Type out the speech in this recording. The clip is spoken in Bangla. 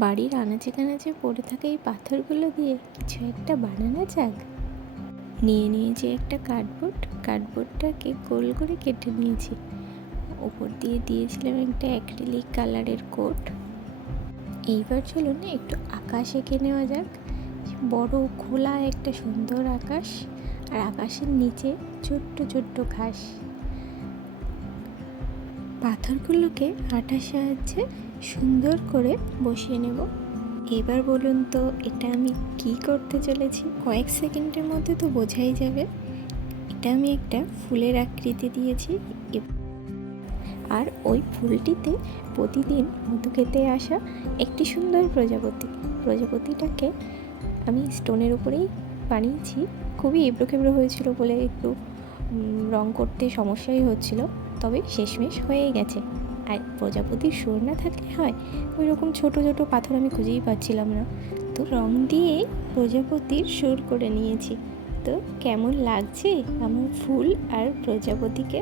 বাড়ির আনাচে কানাচে পড়ে থাকা এই পাথরগুলো দিয়ে কিছু একটা বানানো যাক। নিয়ে নিয়েছি একটা কার্ডবোর্ডটাকে গোল করে কেটে নিয়েছি। ওপর দিয়ে দিয়েছিলাম একটা অ্যাক্রিলিক কালারের কোট। এইবার চলুন একটু আকাশ এঁকে নেওয়া যাক। বড় খোলা একটা সুন্দর আকাশ, আর আকাশের নিচে ছোট্ট ছোট্ট ঘাস। পাথরগুলোকে আটার সাহায্যে সুন্দর করে বসিয়ে নেব। এবার বলুন তো এটা আমি কি করতে চলেছি? কয়েক সেকেন্ডের মধ্যে তো বোঝাই যাবে। এটা আমি একটা ফুলের আকৃতি দিয়েছি, আর ওই ফুলটিতে প্রতিদিন মধু খেতে আসা একটি সুন্দর প্রজাপতিটাকে আমি স্টোনের উপরেই বানিয়েছি। খুবই এবড়ো খেবড়ো হয়েছিল বলে একটু রং করতে সমস্যাই হচ্ছিল, তবে শেষমেশ হয়ে গেছে। আর প্রজাপতির সুর না থাকলে হয়, ওই রকম ছোটো ছোটো পাথর আমি খুঁজেই পাচ্ছিলাম না, তো রং দিয়ে প্রজাপতির সুর করে নিয়েছি। তো কেমন লাগছে আমার ফুল আর প্রজাপতিকে?